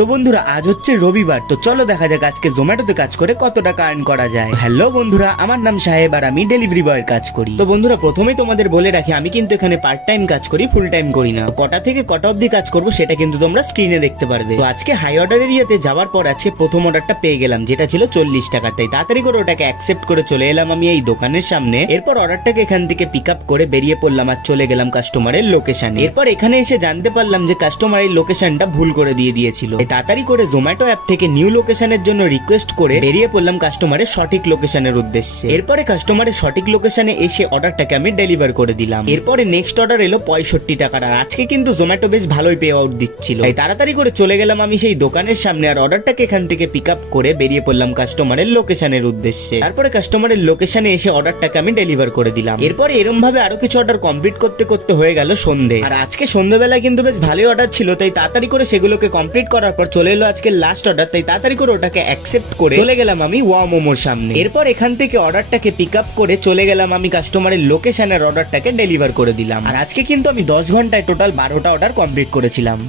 তো বন্ধুরা আজ হচ্ছে রবিবার, তো চলো দেখা যাক আজকে জোম্যাটোতে কাজ করে কত টাকা আর্ন করা যায়। হ্যালো বন্ধুরা, আমার নাম সাহেব আর আমি ডেলিভারি বয়ের কাজ করি। তো বন্ধুরা প্রথমেই তোমাদের বলে রাখি আমি কিন্তু এখানে পার্ট টাইম কাজ করি, ফুল টাইম করি না। কটা থেকে কটা অবধি কাজ করবো সেটা কিন্তু তোমরা স্ক্রিনে দেখতে পারবে। তো আজকে হাই অর্ডার এরিয়াতে যাওয়ার পর আজকে প্রথম অর্ডারটা পেয়ে গেলাম, যেটা ছিল 40 টাকা। তাই তাড়াতাড়ি করে ওটাকে অ্যাকসেপ্ট করে চলে এলাম আমি এই দোকানের সামনে। এরপর অর্ডারটাকে এখান থেকে পিক আপ করে বেরিয়ে পড়লাম আর চলে গেলাম কাস্টমারের লোকেশনে। এরপর এখানে এসে জানতে পারলাম যে কাস্টমার এই লোকেশনটা ভুল করে দিয়েছিল। তাড়াতাড়ি করে জোম্যাটো অ্যাপ থেকে নিউ লোকেশনের জন্য রিকোয়েস্ট করে বেরিয়ে পড়লাম কাস্টমারের সঠিক লোকেশনের উদ্দেশ্যে। এরপরে কাস্টমারের সঠিক লোকেশনে এসে অর্ডারটাকে আমি ডেলিভার করে দিলাম। এরপরে নেক্সট অর্ডার এলো 65 টাকার। আর আজকে কিন্তু জোম্যাটো বেশ ভালোই পে আউট দিচ্ছিল, তাই তাড়াতাড়ি করে চলে গেলাম আমি সেই দোকানের সামনে আর অর্ডারটাকে এখান থেকে পিক আপ করে বেরিয়ে পড়লাম কাস্টমারের লোকেশনের উদ্দেশ্যে। তারপরে কাস্টমারের লোকেশনে এসে অর্ডারটাকে আমি ডেলিভার করে দিলাম। এরপরে এরম ভাবে আরো কিছু অর্ডার কমপ্লিট করতে করতে হয়ে গেল সন্ধে। আর আজকে সন্ধ্যেবেলায় কিন্তু বেশ ভালোই অর্ডার ছিল, তাই তাড়াতাড়ি করে সেগুলোকে কমপ্লিট করার পর চলে এলো আজকে লাস্ট অর্ডার। তাই তাড়াতাড়ি করে ওটাকে অ্যাকসেপ্ট করে চলে গেলাম আমি ওয়াও মোমোর সামনে। এরপর এখান থেকে অর্ডারটাকে পিক আপ করে চলে গেলাম আমি কাস্টমারের লোকেশনের অর্ডারটাকে ডেলিভার করে দিলাম। আর আজকে কিন্তু আমি 10 ঘন্টায় টোটাল 12টা অর্ডার কমপ্লিট করেছিলাম।